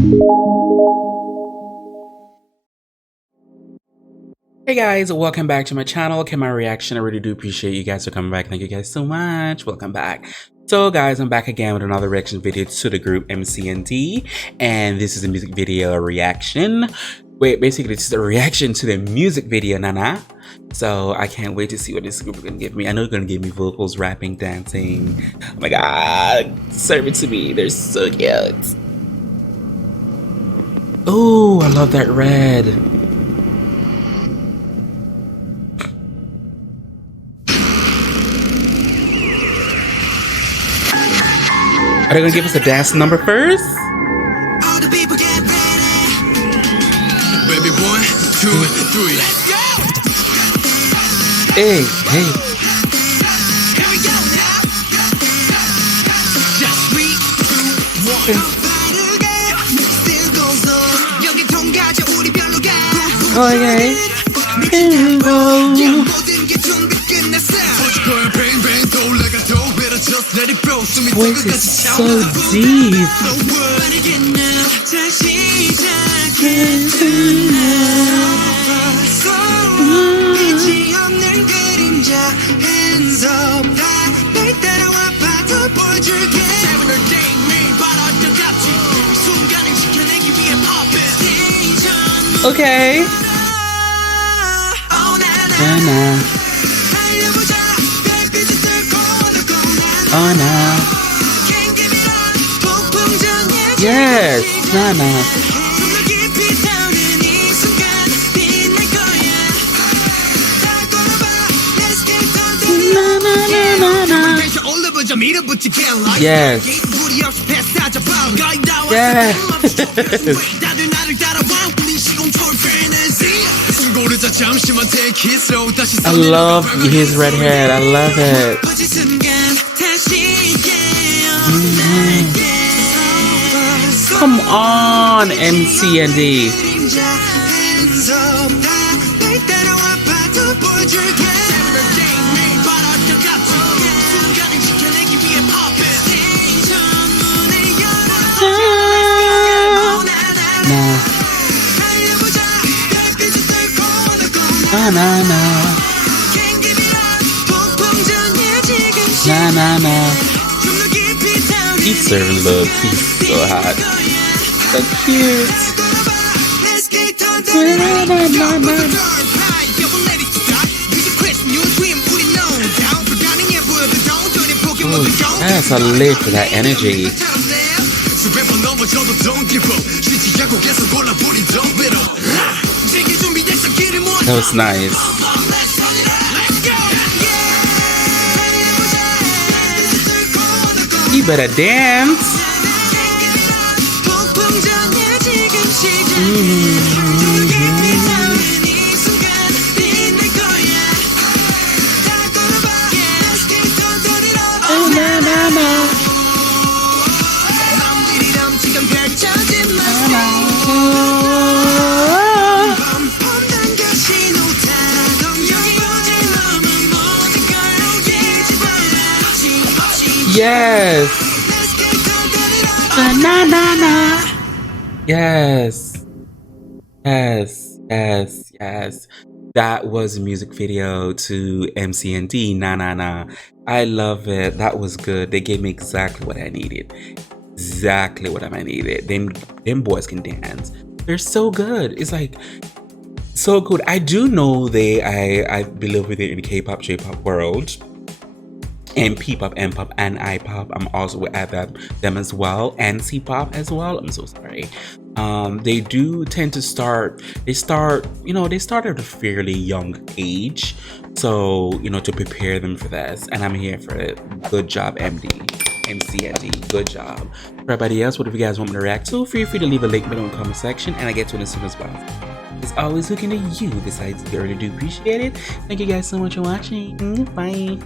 Hey guys, welcome back to my channel, Kemari Reaction. I really do appreciate you guys for coming back. Thank you guys so much. Welcome back. So guys, I'm back again with another reaction video to the group MCND, and this is a music video reaction. Wait, basically it's a reaction to the music video Nana. So I can't wait to see what this group is gonna give me. I know they're gonna give me vocals, rapping, dancing. Oh my god, serve it to me. They're so cute. Oh, I love that red. Are they gonna give us a dance number first? All the people get ready. Baby, 1, 2, 3. Let's go. Hey. Here we go now. Just 3, 2, 1. Still goes on. 여기 통과자 우리 별로 가. Oh yeah. 모든 게 준비 끝났어. Bang bang go like a dog. Better just let it blow. Voice is so deep. Okay. Nana. Oh no. Yes, Nana. Yes. I love his red hair. I love it. Come on, MCND. Na na na. Na na na. He's serving love. He's so hot. So cute. Oh, yes, I live for that energy. That was nice. You better dance. Yes. Na na na. Yes. Yes. That was a music video to MCND nanana. I love it. That was good. They gave me exactly what I needed. Exactly what I needed. Them boys can dance. They're so good. It's like so good. I do know I believe within the K-pop, J-pop world. And P-pop, M-pop, and I-pop. I'm also at them as well, and C-pop as well. I'm so sorry. They do tend to start at a fairly young age. So, to prepare them for this. And I'm here for it. Good job, MCND. Good job. For everybody else, whatever you guys want me to react to, feel free to leave a link below in the comment section, and I get to it as soon as possible. As always, looking at you besides, I really do appreciate it. Thank you guys so much for watching. Bye.